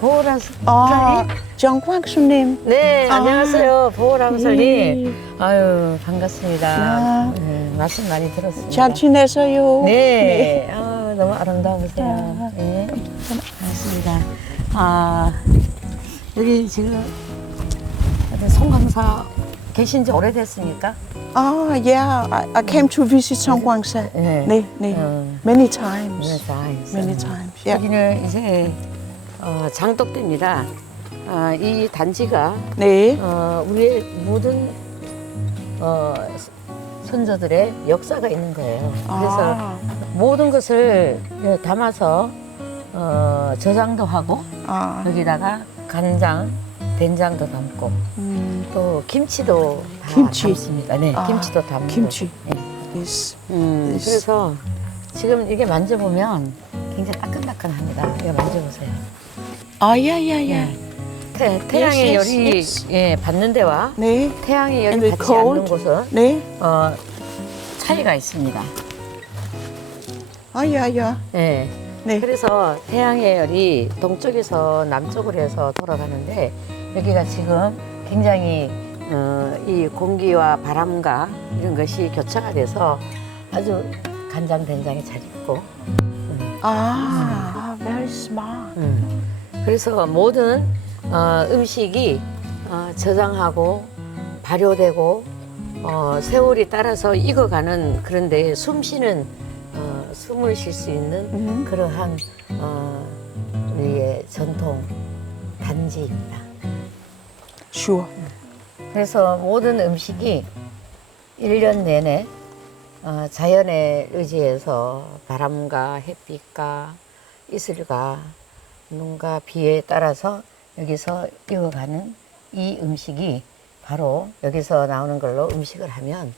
보호랑설님? 정광수님. 네, 안녕하세요. 보호랑설님. 네. 아유, 반갑습니다. 야. 네, 말씀 많이 들었습니다. 잘 지내세요? 네. 너무 아름다우세요. 네. 반갑습니다. 여기 지금 송강사 계신 지 오래됐습니까? Yeah, I came to visit 정광사. 네. 네, 네. Many times. 네, times. Many times. Yeah. 여기는 이제 장독대입니다. 이 단지가 네. 우리의 모든 선조들의 역사가 있는 거예요. 그래서 모든 것을 담아서 저장도 하고 여기다가 간장, 된장도 담고 또 김치도 다 김치. 담습니다. 네, 김치도 담고. 김치. 네. Yes. 그래서 지금 이게 만져보면 굉장히 따끈따끈합니다. 이거 만져보세요. Yeah. 태양의 Yes, 열이 yes. 예, 받는 데와 네. 태양의 And 열이 the 받지 않는 cold. 곳은 네. 차이가 있습니다. Yeah. 예. 네. 그래서 태양의 열이 동쪽에서 남쪽으로 해서 돌아가는데 여기가 지금 굉장히 이 공기와 바람과 이런 것이 교차가 돼서 아주 간장 된장이 잘 익고 Very smart. 그래서 모든 음식이 저장하고 발효되고 세월이 따라서 익어가는 그런데 숨쉬는 숨을 쉴 수 있는 그러한 우리의 전통 단지입니다. Sure. 그래서 모든 음식이 1년 내내 자연에 의지해서 바람과 햇빛과 이슬과 눈과 비에 따라서 여기서 익어가는 이 음식이 바로 여기서 나오는 걸로 음식을 하면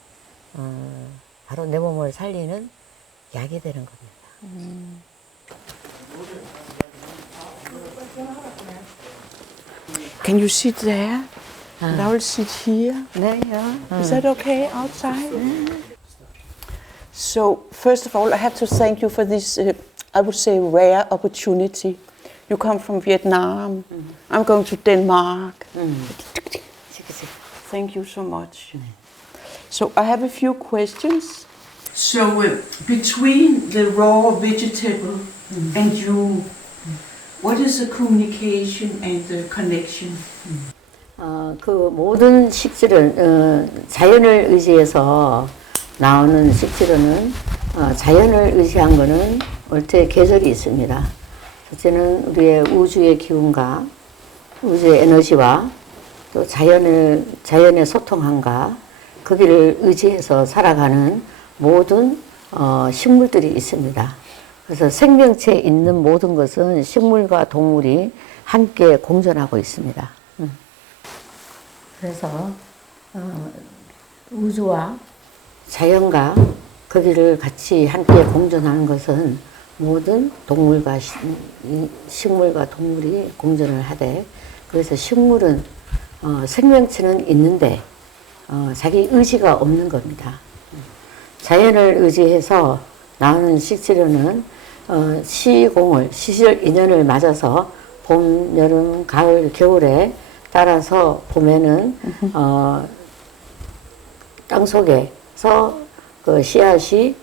바로 내 몸을 살리는 약이 되는 겁니다. Can you sit there? And I will sit here. 네요. Is that okay outside? So, first of all, I have to thank you for this, I would say, rare opportunity. You come from Vietnam. I'm going to Denmark. Thank you so much. So, I have a few questions. So, between the raw vegetable and you, what is the communication and the connection? 그 모든 식재료는 자연을 의지해서 나오는 식재료는 자연을 의지한 거는 올해 계절이 있습니다. 첫째는 우리의 우주의 기운과 우주의 에너지와 또 자연의 소통함과 거기를 의지해서 살아가는 모든 식물들이 있습니다. 그래서 생명체에 있는 모든 것은 식물과 동물이 함께 공존하고 있습니다. 그래서 우주와 자연과 거기를 같이 함께 공존하는 것은 모든 동물과 식물과 동물이 공존을 하되, 그래서 식물은 생명체는 있는데 자기 의지가 없는 겁니다. 자연을 의지해서 나오는 식재료는 시절 인연을 맞아서 봄, 여름, 가을, 겨울에 따라서 봄에는 땅 속에서 그 씨앗이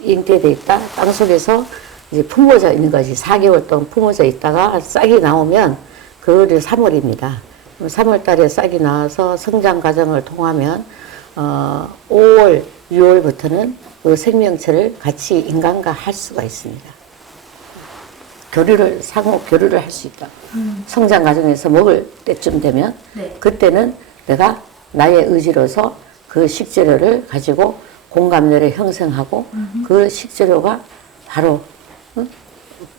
잉태돼 있다. 땅 속에서 이제 품어져 있는 것이 4개월 동안 품어져 있다가 싹이 나오면 그거를 3월입니다. 3월 달에 싹이 나와서 성장 과정을 통하면 5월, 6월부터는 그 생명체를 같이 인간과 할 수가 있습니다. 상호 교류를 할 수 있다. 성장 과정에서 먹을 때쯤 되면 그때는 내가 나의 의지로서 그 식재료를 가지고 공감대를 형성하고 그 식재료가 바로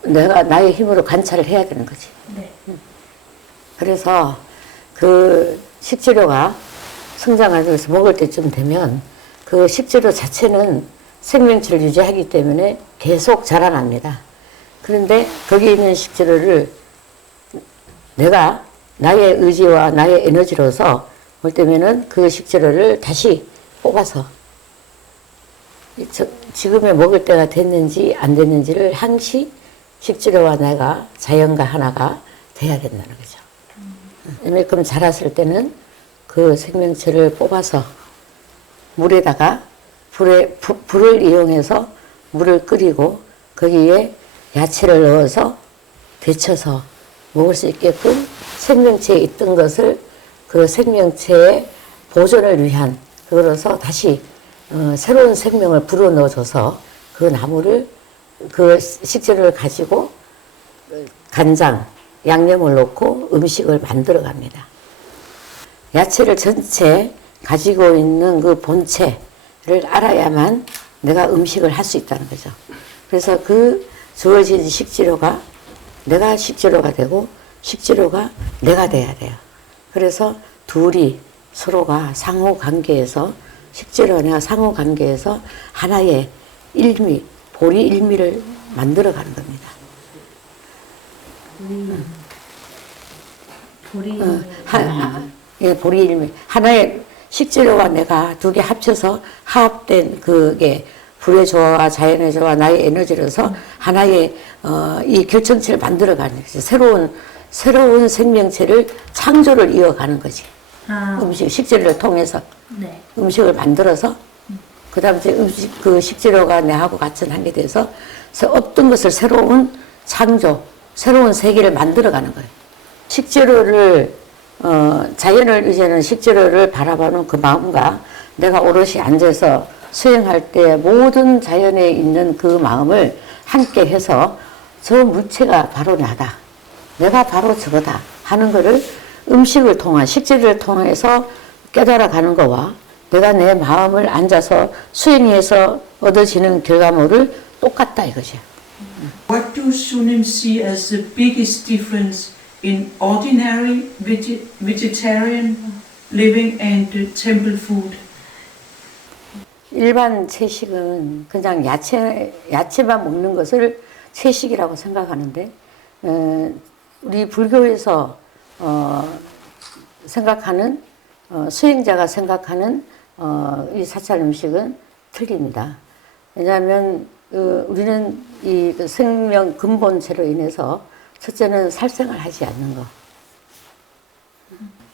내가 나의 힘으로 관찰을 해야 되는 거지. 그래서 그 식재료가 성장 과정에서 먹을 때쯤 되면 그 식재료 자체는 생명체를 유지하기 때문에 계속 자라납니다. 그런데 거기 있는 식재료를 내가 나의 의지와 나의 에너지로서 볼 때면은 그 식재료를 다시 뽑아서 지금에 먹을 때가 됐는지 안 됐는지를 항시 식재료와 내가 자연과 하나가 돼야 된다는 거죠. 이만큼 자랐을 때는 그 생명체를 뽑아서 물에다가 불을 이용해서 물을 끓이고 거기에 야채를 넣어서 데쳐서 먹을 수 있게끔 생명체에 있던 것을 그 생명체의 보존을 위한 그래서 다시 새로운 생명을 불어넣어줘서 그 나무를 그 식재료를 가지고 간장, 양념을 넣고 음식을 만들어 갑니다. 야채를 전체 가지고 있는 그 본체를 알아야만 내가 음식을 할 수 있다는 거죠. 그래서 그 주어진 식재료가 내가 식재료가 되고 식재료가 내가 돼야 돼요. 그래서 둘이 서로가 상호 관계에서 식재료와 내가 상호 관계에서 하나의 일미, 보리 일미를 만들어 가는 겁니다. 보리 일미. 하나의 식재료와 내가 두 개 합쳐서 화합된 그게 불의 조화와 자연의 조화, 나의 에너지로서 하나의 이 결정체를 만들어가는 거지. 새로운 생명체를 창조를 이어가는 거지. 식재료를 통해서 네. 음식을 만들어서 그 다음에 그 식재료가 내하고 같이 한 게 돼서 없던 것을 새로운 창조, 새로운 세계를 만들어가는 거예요. 식재료를 자연을 의지하는 식재료를 바라보는 그 마음과 내가 오롯이 앉아서 수행할 때 모든 자연에 있는 그 마음을 함께 해서 저 물체가 바로 나다. 내가 바로 저거다 하는 거를 음식을 통한 식재료를 통해서 깨달아가는 거와 내가 내 마음을 앉아서 수행해서 얻어지는 결과물을 똑같다 이거죠. What do Sunim see as the biggest difference in ordinary vegetarian living and temple food? 일반 채식은 그냥 야채만 먹는 것을 채식이라고 생각하는데 우리 불교에서 생각하는 수행자가 생각하는 이 사찰 음식은 틀립니다. 왜냐하면 우리는 이 생명 근본체로 인해서 첫째는 살생을 하지 않는 것,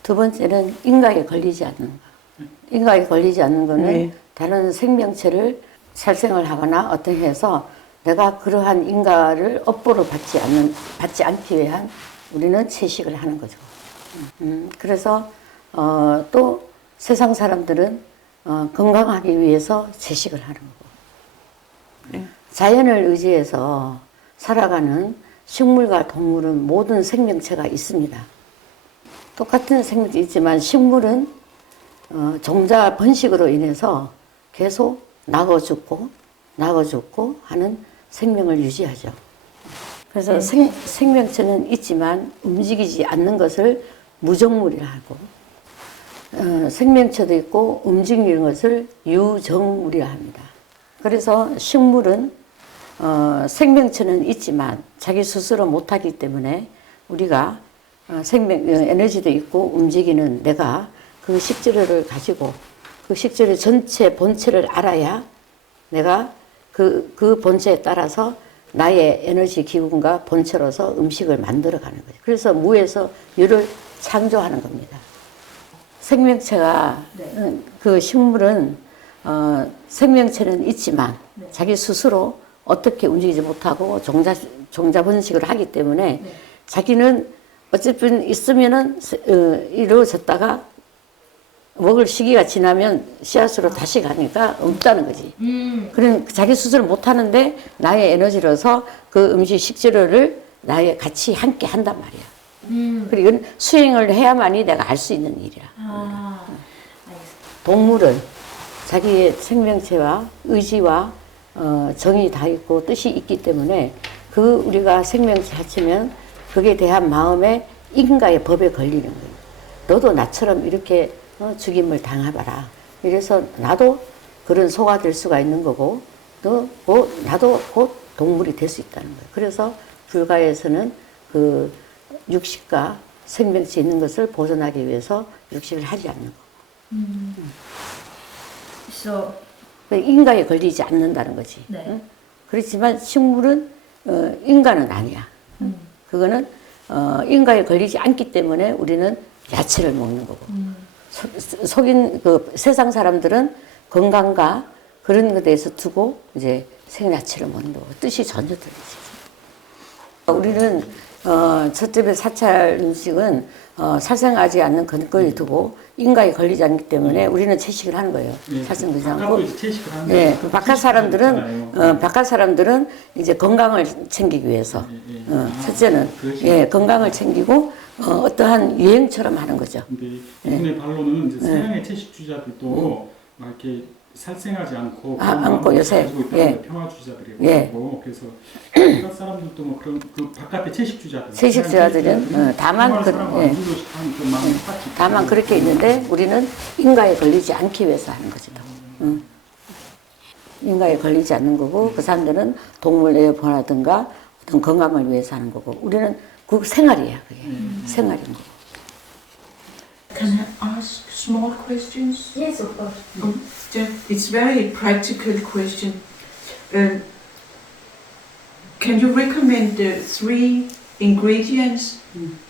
두 번째는 인각에 걸리지 않는 것. 인각에 걸리지 않는 것은 네. 다른 생명체를 살생을 하거나 어떻게 해서 내가 그러한 인가를 업보로 받지 않기 위한 우리는 채식을 하는 거죠. 그래서 또 세상 사람들은 건강하기 위해서 채식을 하는 거고 자연을 의지해서 살아가는 식물과 동물은 모든 생명체가 있습니다. 똑같은 생명체 있지만 식물은 종자 번식으로 인해서 계속 나고 죽고 하는 생명을 유지하죠. 그래서 생명체는 있지만 움직이지 않는 것을 무정물이라 하고 생명체도 있고 움직이는 것을 유정물이라 합니다. 그래서 식물은 생명체는 있지만 자기 스스로 못하기 때문에 우리가 에너지도 있고 움직이는 내가 그 식재료를 가지고 그 식재료 전체 본체를 알아야 내가 그 본체에 따라서 나의 에너지 기운과 본체로서 음식을 만들어가는 거죠. 그래서 무에서 유를 창조하는 겁니다. 생명체가 그 식물은 생명체는 있지만 자기 스스로 어떻게 움직이지 못하고 종자 번식을 하기 때문에 자기는 어쨌든 있으면은 이루어졌다가 먹을 시기가 지나면 씨앗으로 다시 가니까 없다는 거지. 그런 자기 스스로 못 하는데 나의 에너지로서 그 음식 식재료를 나의 같이 함께 한단 말이야. 그리고 이건 수행을 해야만이 내가 알 수 있는 일이야. 동물은 자기의 생명체와 의지와 정이 다 있고 뜻이 있기 때문에 그 우리가 생명체 합치면 그에 대한 마음의 인가의 법에 걸리는 거예요. 너도 나처럼 이렇게 죽임을 당해봐라. 이래서 나도 그런 소가 될 수가 있는 거고 또 나도 곧 동물이 될 수 있다는 거예요. 그래서 불가에서는 그 육식과 생명체 있는 것을 보존하기 위해서 육식을 하지 않는 거고. So 인가에 걸리지 않는다는 거지. 네. 그렇지만 식물은 인간은 아니야. 그거는 인간에 걸리지 않기 때문에 우리는 야채를 먹는 거고. 속인 그 세상 사람들은 건강과 그런 것에 대해서 두고 이제 생야채를 먹는 거고. 뜻이 전혀 틀리지. 우리는 첫째 사찰 음식은 살생하지 않는 근거에 두고 인간에 걸리지 않기 때문에 우리는 채식을 하는 거예요. 살생하지 않고. 채식을 하는 예, 그 바깥 사람들은 이제 건강을 챙기기 위해서. 첫째는 건강을 챙기고 어떠한 유행처럼 하는 거죠. 근데 이분의 반론은 이제 서양의 채식주의자들도 막 이렇게 살생하지 않고 않고 요새 가지고 있다는 평화주의자들이고 그래서 바깥 사람들도 뭐 그런 그 바깥의 채식주의자들은 다만 다만 그렇게 있는데 우리는 인간에 걸리지 않기 위해서 하는 거죠. 인간에 걸리지 않는 거고 그 사람들은 동물 애호라든가 어떤 건강을 위해서 하는 거고 우리는 그 생활이야. 그게 생활인 거고. Can I ask small questions? Yes, of course. It's very practical question. Can you recommend the 3 ingredients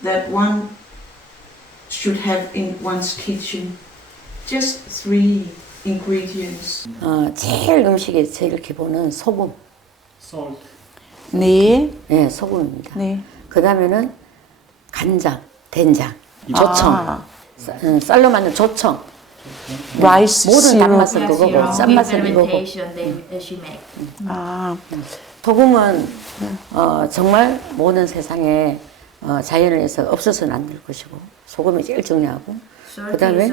that one should have in one's kitchen? Just 3 ingredients. 제일 음식의 제일 기본은 소금. salt. 네. 네, 소금입니다. 네. 그 다음에는 간장, 된장, 조청. 쌀로 만든 조청. Rice 모든 syrup. 단맛은 그거고 짠맛은 이거고. She make. 아, 소금은 정말 모든 세상에 자연을 위해서 없어서는 안 될 것이고 소금이 제일 중요하고 그 다음에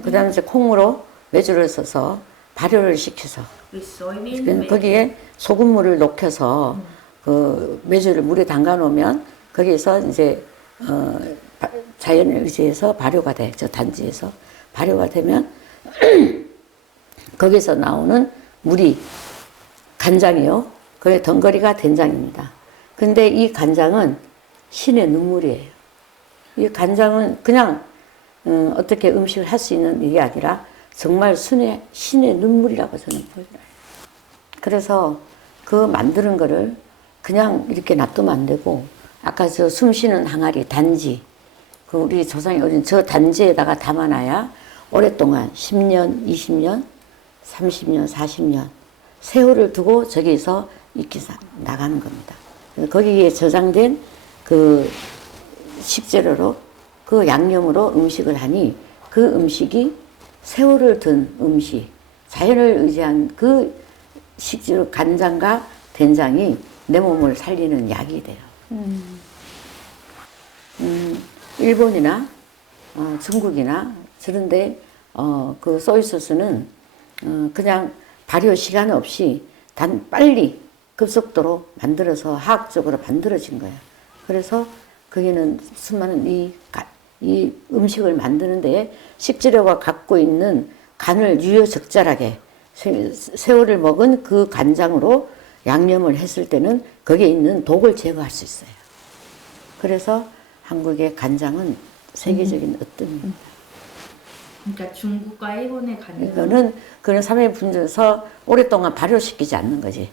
그다음에 이제 콩으로 메주를 써서 발효를 시켜서 거기에 소금물을 녹여서 그 메주를 물에 담가 놓으면 거기에서 이제 자연을 의지해서 발효가 돼. 저 단지에서 발효가 되면 거기서 나오는 물이 간장이요. 그게 덩거리가 된장입니다. 근데 이 간장은 신의 눈물이에요. 이 간장은 그냥 어떻게 음식을 할 수 있는 일이 아니라 정말 신의 눈물이라고 저는 보여요. 그래서 그 만드는 거를 그냥 이렇게 놔두면 안 되고 아까 저 숨쉬는 항아리 단지 그 우리 조상이 어린 저 단지에다가 담아놔야 오랫동안 10년, 20년, 30년, 40년 세월을 두고 저기서 익히 나가는 겁니다. 거기에 저장된 그 식재료로 그 양념으로 음식을 하니 그 음식이 세월을 둔 음식, 자연을 의지한 그 식재료 간장과 된장이 내 몸을 살리는 약이 돼요. 일본이나 중국이나 저런데 그 소이소스는 그냥 발효 시간 없이 빨리 급속도로 만들어서 화학적으로 만들어진 거예요. 그래서 거기는 수많은 이 음식을 만드는데 식재료가 갖고 있는 간을 유효적절하게 세월을 먹은 그 간장으로 양념을 했을 때는 거기에 있는 독을 제거할 수 있어요. 그래서 한국의 간장은 세계적인 으뜸입니다. 그러니까 중국과 일본의 간장. 이거는 그런 삶의 분져서 오랫동안 발효시키지 않는 거지.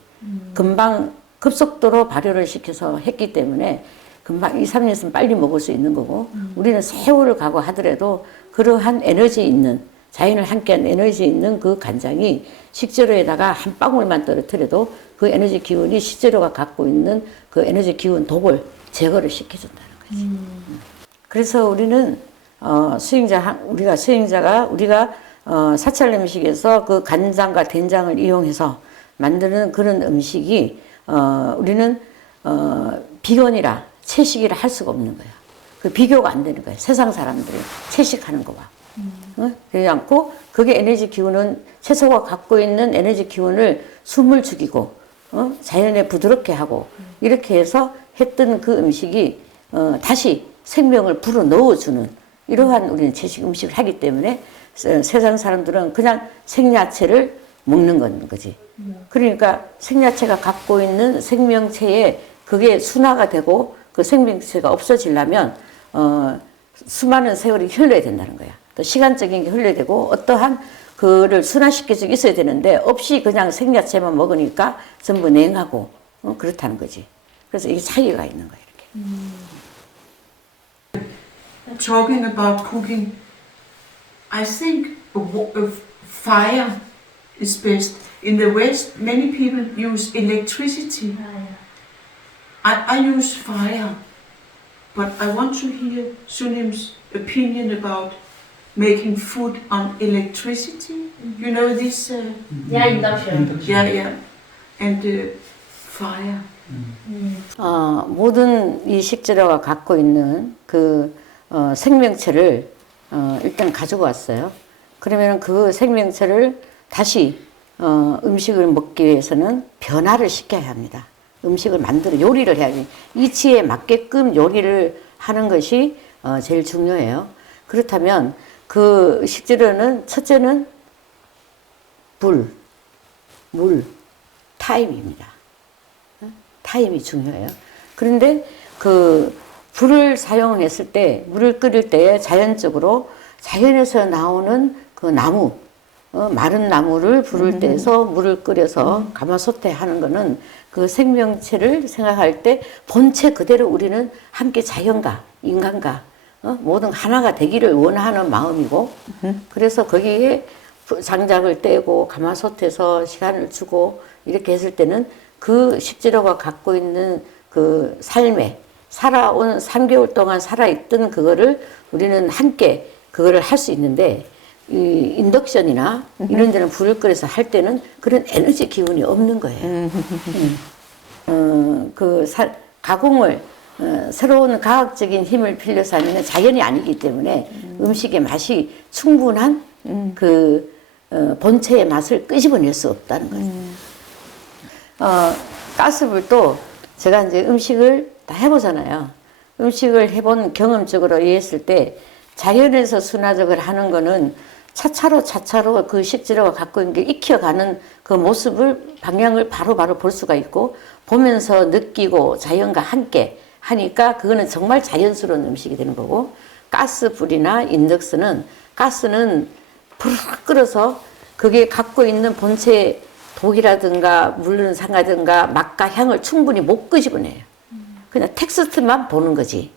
금방 급속도로 발효를 시켜서 했기 때문에 금방 2, 3년 있으면 빨리 먹을 수 있는 거고 우리는 세월을 가고 하더라도 그러한 에너지 있는 자연을 함께한 에너지 있는 그 간장이 식재료에다가 한 방울만 떨어뜨려도 그 에너지 기운이 식재료가 갖고 있는 그 에너지 기운 독을 제거를 시켜준다는 거지. 그래서 우리는 우리가 사찰 음식에서 그 간장과 된장을 이용해서 만드는 그런 음식이 우리는 비건이라 채식이라 할 수가 없는 거야. 그 비교가 안 되는 거야. 세상 사람들이 채식하는 거와. 그러지 않고 그게 에너지 기운은 채소가 갖고 있는 에너지 기운을 숨을 죽이고 자연에 부드럽게 하고 이렇게 해서 했던 그 음식이 다시 생명을 불어 넣어주는 이러한 우리는 채식 음식을 하기 때문에 세상 사람들은 그냥 생야채를 먹는 거지. 그러니까 생야채가 갖고 있는 생명체에 그게 순화가 되고 그 생명체가 없어지려면 수많은 세월이 흘러야 된다는 거야. 또 시간적인 게 흘러야 되고 어떠한 그를 순화시켜서 있어야 되는데 없이 그냥 생야채만 먹으니까 전부 냉하고 그렇다는 거지. 그래서 이게 차이가 있는 거예요. 이렇게. Talking about cooking, I think fire is best. In the West, many people use electricity. I use fire, but I want to hear Sunim's opinion about making food on electricity. You know this? Yeah, induction. Yeah, and fire. 모든 이 식재료가 갖고 있는 그 생명체를 일단 가지고 왔어요. 그러면 그 생명체를 다시 음식을 먹기 위해서는 변화를 시켜야 합니다. 음식을 만들어 요리를 해야지. 이치에 맞게끔 요리를 하는 것이 제일 중요해요. 그렇다면 그 식재료는 첫째는 불, 물, 타임입니다. 타임이 중요해요. 그런데 그 불을 사용했을 때, 물을 끓일 때 자연적으로 자연에서 나오는 그 나무, 마른 나무를 불을 떼서 물을 끓여서 가마솥에 하는 거는 그 생명체를 생각할 때 본체 그대로 우리는 함께 자연과 인간과 모든 하나가 되기를 원하는 마음이고, 그래서 거기에 장작을 떼고 가마솥에서 시간을 주고 이렇게 했을 때는 그 식재료가 갖고 있는 그 삶에 살아온 3개월 동안 살아있던 그거를 우리는 함께 그거를 할 수 있는데, 이 인덕션이나 이런 데는 불을 끓여서 할 때는 그런 에너지 기운이 없는 거예요. 가공을 새로운 과학적인 힘을 빌려서 하면 자연이 아니기 때문에 음식의 맛이 충분한 그 본체의 맛을 끄집어낼 수 없다는 거죠. 가스불도 제가 이제 음식을 다 해보잖아요. 음식을 해본 경험적으로 이해했을 때 자연에서 순화적으로 하는 거는 차차로 그 식재료가 갖고 있는 게 익혀가는 그 모습을 방향을 바로바로 볼 수가 있고 보면서 느끼고 자연과 함께 하니까 그거는 정말 자연스러운 음식이 되는 거고, 가스불이나 인덕션은 가스는 부르륵 끓어서 그게 갖고 있는 본체의 독이라든가 물른상하든가 맛과 향을 충분히 못 끄집어내요. 그냥 텍스트만 보는 거지.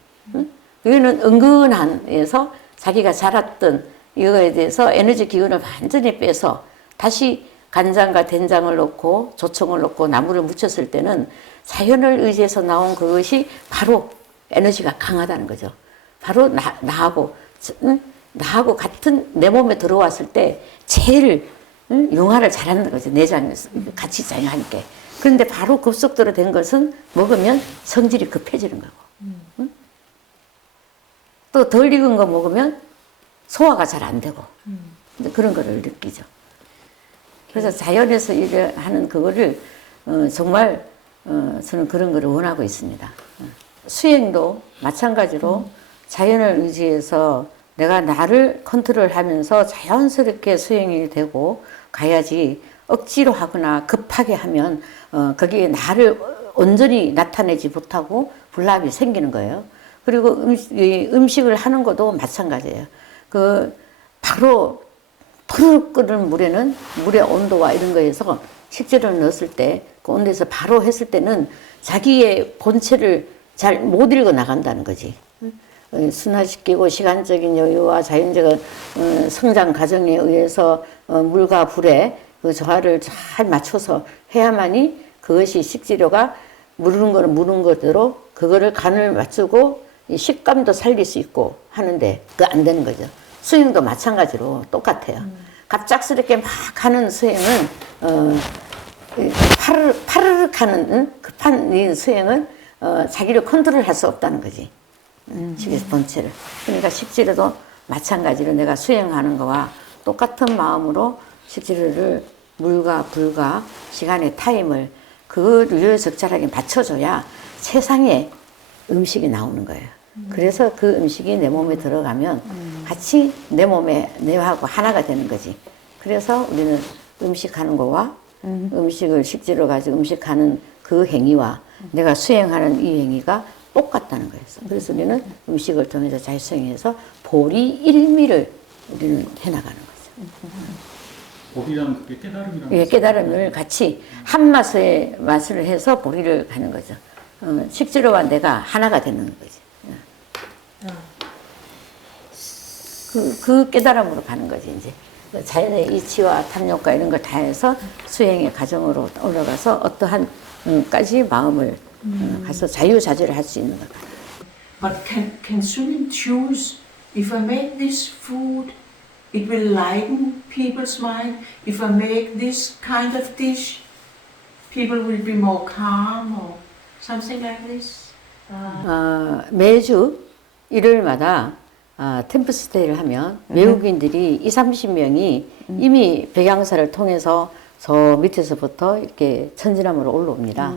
이거는 은근한에서 자기가 자랐던 이거에 대해서 에너지 기운을 완전히 빼서 다시 간장과 된장을 넣고 조청을 넣고 나물을 묻혔을 때는 자연을 의지해서 나온 그것이 바로 에너지가 강하다는 거죠. 바로 나하고 같은 내 몸에 들어왔을 때 제일 융화를 잘하는 거죠. 내장에서 같이 작용하니까. 그런데 바로 급속도로 된 것은 먹으면 성질이 급해지는 거고, 또 덜 익은 거 먹으면 소화가 잘 안 되고, 그런 거를 느끼죠. 그래서 자연에서 일을 하는 그거를 정말 저는 그런 거를 원하고 있습니다. 수행도 마찬가지로 자연을 의지해서 내가 나를 컨트롤하면서 자연스럽게 수행이 되고 가야지, 억지로 하거나 급하게 하면 거기에 나를 온전히 나타내지 못하고 불합이 생기는 거예요. 그리고 음식을 하는 것도 마찬가지예요. 바로 푸르륵 끓는 물에는 물의 온도와 이런 거에서 식재료를 넣었을 때 그 온도에서 바로 했을 때는 자기의 본체를 잘 못 읽어 나간다는 거지. 순화시키고 시간적인 여유와 자연적인 성장 과정에 의해서 물과 불의 그 조화를 잘 맞춰서 해야만이 그것이 식재료가 무르는 거는 무른 거대로 그거를 간을 맞추고 식감도 살릴 수 있고 하는데 그거 안 되는 거죠. 수행도 마찬가지로 똑같아요. 갑작스럽게 막 하는 수행은 파르륵 하는 급한 이 수행은 자기를 컨트롤할 수 없다는 거지. 식의 본체를. 그러니까 식재료도 마찬가지로 내가 수행하는 거와 똑같은 마음으로 식재료를 물과 불과 시간의 타임을 그걸 적절하게 맞춰줘야 세상에 음식이 나오는 거예요. 그래서 그 음식이 내 몸에 들어가면 같이 내 몸에 내하고 하나가 되는 거지. 그래서 우리는 음식하는 거와 음식을 식재료 가지고 음식하는 그 행위와 내가 수행하는 이 행위가 똑같다는 거예요. 그래서 우리는 음식을 통해서 잘 수행해서 보리 일미를 우리는 해나가는 거죠. 법이라는 그게 깨달음이라는 예, 깨달음을 같이 한 맛을 해서 보리를 가는 거죠. 식재료와 내가 하나가 되는 거지. 그 깨달음으로 가는 거지, 이제. 자연의 이치와 탐욕과 이런 걸 다 해서 수행의 과정으로 올라가서 어떠한 까지 마음을 가서 자유자재를 할 수 있는 것 같아요. But can Sunim choose if I make this food, it will lighten people's mind. If I make this kind of dish, people will be more calm or something like this. 매주 일요일마다 템플스테이를 하면 외국인들이 20-30명이 이미 백양사를 통해서 저 밑에서부터 이렇게 천지남으로 올라옵니다.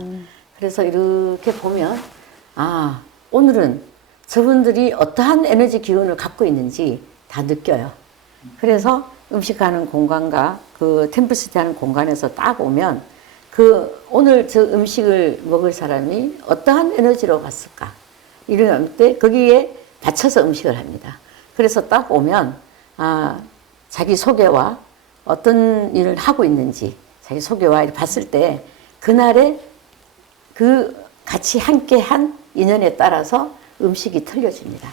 그래서 이렇게 보면 오늘은 저분들이 어떠한 에너지 기운을 갖고 있는지 다 느껴요. 그래서 음식하는 공간과 그 템플스테이 하는 공간에서 딱 오면 오늘 저 음식을 먹을 사람이 어떠한 에너지로 갔을까 이럴 때 거기에 맞춰서 음식을 합니다. 그래서 딱 오면 자기 소개와 어떤 일을 하고 있는지 자기 소개와 봤을 때 그날의 그 같이 함께한 인연에 따라서 음식이 틀려집니다.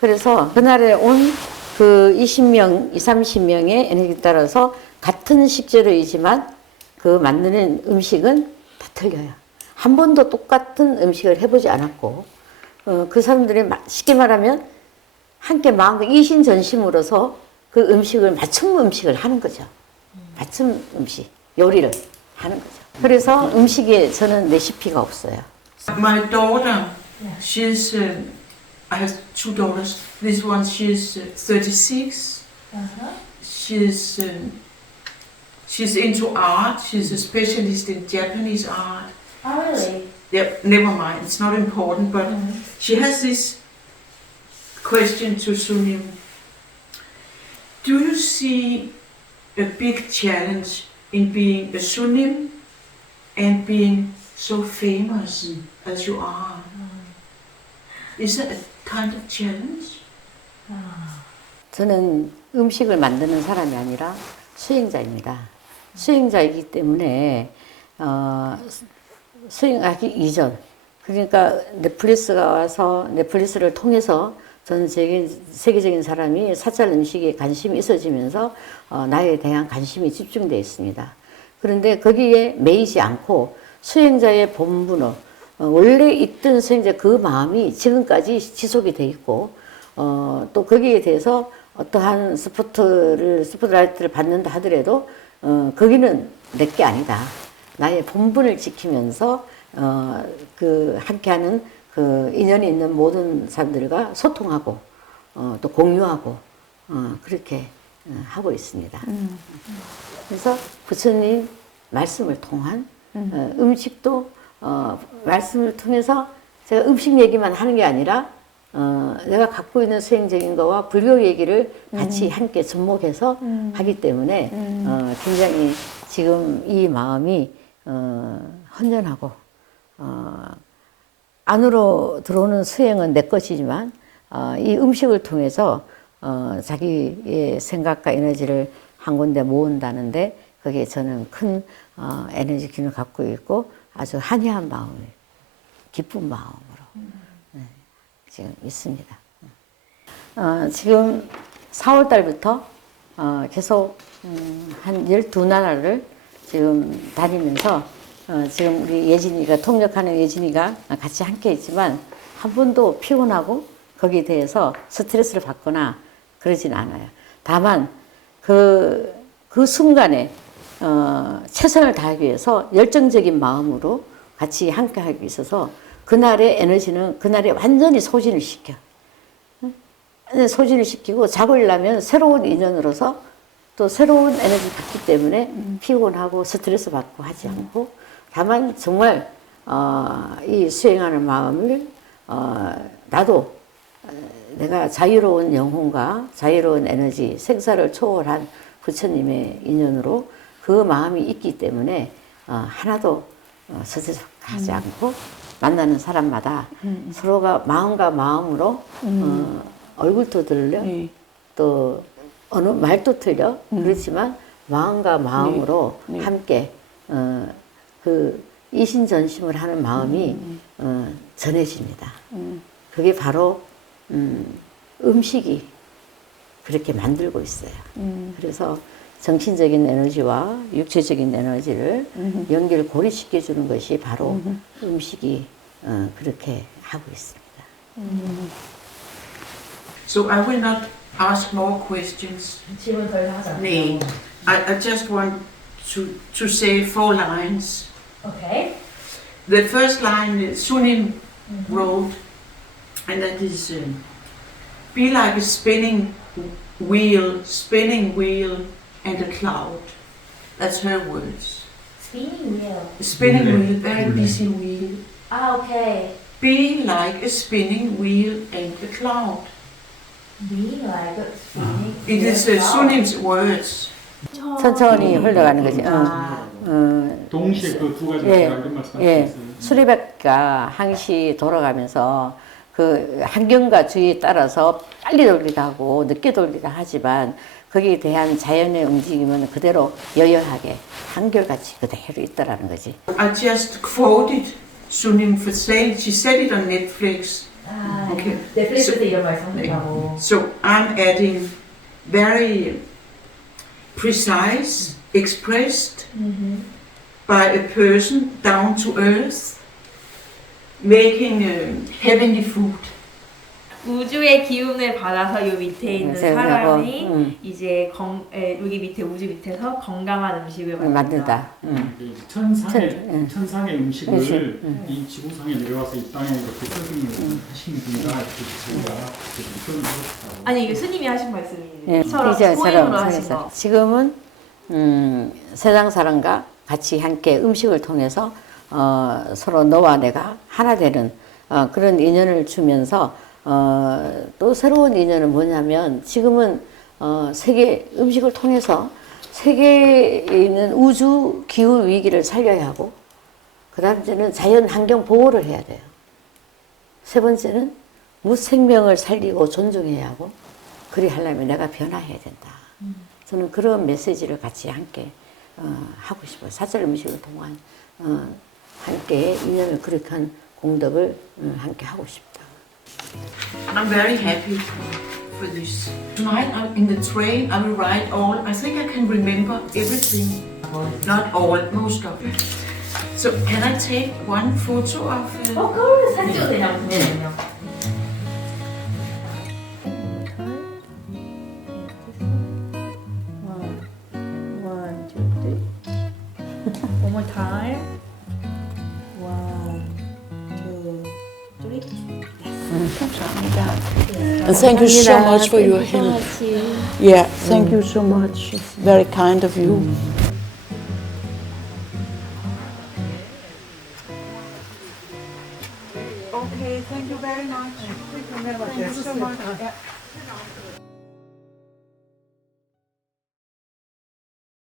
그래서 그날에 온 그 20명, 30명의 에너지에 따라서 같은 식재료이지만 그 만드는 음식은 다 틀려요. 한 번도 똑같은 음식을 해보지 않았고 그 사람들이 쉽게 말하면 함께 마음과 이신전심으로서 그 음식을 맞춤 음식을 하는 거죠. 맞춤 음식, 요리를 하는 거죠. 그래서 음식에 저는 레시피가 없어요. My daughter, she's, I have two daughters. This one, she's 36. She's into art. She's a specialist in Japanese art. Oh, really? Yeah, never mind. It's not important. But she has this question to Sunim. Do you see a big challenge in being a Sunim and being so famous as you are? Is that a kind of challenge? 저는 음식을 만드는 사람이 아니라 수행자입니다. 수행자이기 때문에 수행하기 이전, 그러니까 넷플릭스가 와서 넷플릭스를 통해서 전 세계적인 사람이 사찰 음식에 관심이 있어지면서 나에 대한 관심이 집중되어 있습니다. 그런데 거기에 매이지 않고 수행자의 본분을 원래 있던 수행자 그 마음이 지금까지 지속이 돼 있고 또 거기에 대해서 어떠한 스포트라이트를 받는다 하더라도 거기는 내게 아니다. 나의 본분을 지키면서 그 함께하는 그 인연이 있는 모든 사람들과 소통하고 또 공유하고 그렇게 하고 있습니다. 그래서 부처님 말씀을 통한 음식도 말씀을 통해서 제가 음식 얘기만 하는 게 아니라 내가 갖고 있는 수행적인 거와 불교 얘기를 같이 함께 접목해서 하기 때문에 굉장히 지금 이 마음이 헌전하고 안으로 들어오는 수행은 내 것이지만 이 음식을 통해서 자기의 생각과 에너지를 한 군데 모은다는데 거기에 저는 큰 에너지 기운을 갖고 있고 아주 한이한 마음을 기쁜 마음으로 지금 있습니다. 지금 4월 달부터 계속 한 12나라를 지금 다니면서 지금 우리 예진이가 통역하는 예진이가 같이 함께 있지만 한 번도 피곤하고 거기에 대해서 스트레스를 받거나 그러진 않아요. 다만 그 순간에 최선을 다하기 위해서 열정적인 마음으로 같이 함께 하기 있어서 그날의 에너지는 그날에 완전히 소진을 시켜. 소진을 시키고 잡으려면 새로운 인연으로서 또 새로운 에너지 받기 때문에 피곤하고 스트레스 받고 하지 않고 다만 정말 이 수행하는 마음을 나도 내가 자유로운 영혼과 자유로운 에너지 생사를 초월한 부처님의 인연으로 그 마음이 있기 때문에 하나도 스트레스하지 않고 만나는 사람마다 서로가 마음과 마음으로 얼굴도 들려 또 어느 말도 틀려 그렇지만 마음과 마음으로 네. 함께 그 이신전심을 하는 마음이 전해집니다. 그게 바로 음식이 그렇게 만들고 있어요. 그래서 정신적인 에너지와 육체적인 에너지를 연결 고리시켜 주는 것이 바로 음식이 그렇게 하고 있습니다. So I will not ask more questions. 질문 더 이상 하지 않고요. Nee, I just want to say 4 lines. 오케이. The first line Sunim wrote, and that is be like a spinning wheel and a cloud. That's her words. Spinning wheel. A spinning Wheel. wheel, very busy wheel. 아, 오케이. Be like a spinning wheel and a cloud. Being like a spinning It is wheel. Sunim's words. 천천히 흘러가는 거지. 동시에 그 두 가지 예, 다른 말씀하셨어요. 예. 수리백과 항시 돌아가면서 그 환경과 주의에 따라서 빨리 돌기도 하고 늦게 돌기도 하지만 거기에 대한 자연의 움직임은 그대로 여여하게 한결같이 그대로 있다라는 거지. I just quoted Sunim for saying, she said it on Netflix. 아, 오케이. 넷플릭스에서 이런 말씀하셨다고. So I'm adding very precise, expressed by a person down to earth, making heavenly food. 우주의 기운을 받아서 요 밑에 있는 그래서 사람이 이제 여기 밑에 우주 밑에서 건강한 음식을 만든다. 천상의 음식을 음식, 이 지구상에 내려와서 이 땅에 이렇게 서빙을 하시는 분이다 이렇게 저희가 표현을 하고 싶다고. 아니 이게 스님이 하신 말씀이에요. 예, 포엠으로 하신 거. 지금은 세상 사람과 같이 함께 음식을 통해서 서로 너와 내가 하나 되는 그런 인연을 주면서 또 새로운 인연은 뭐냐면 지금은 세계 음식을 통해서 세계에 있는 우주 기후 위기를 살려야 하고 그 다음째는 자연 환경 보호를 해야 돼요. 세 번째는 무생명을 살리고 존중해야 하고 그리 하려면 내가 변화해야 된다. 저는 그런 메시지를 같이 함께 하고 싶어요. 사절 음식을 통한 함께 인연을 거룩한 공덕을 함께 하고 싶다. I'm very happy for this. Tonight in the train I will write all, I think I can remember everything. Not all, most of it. So can I take one photo of 그걸 사진 찍어도 되냐고. 그러면요. One, two, three. One more time. One, two, three. And thank you so much for your help. Yeah, thank you so much. Very kind of you. Okay, thank you very much. Thank you very much. Thank you so much.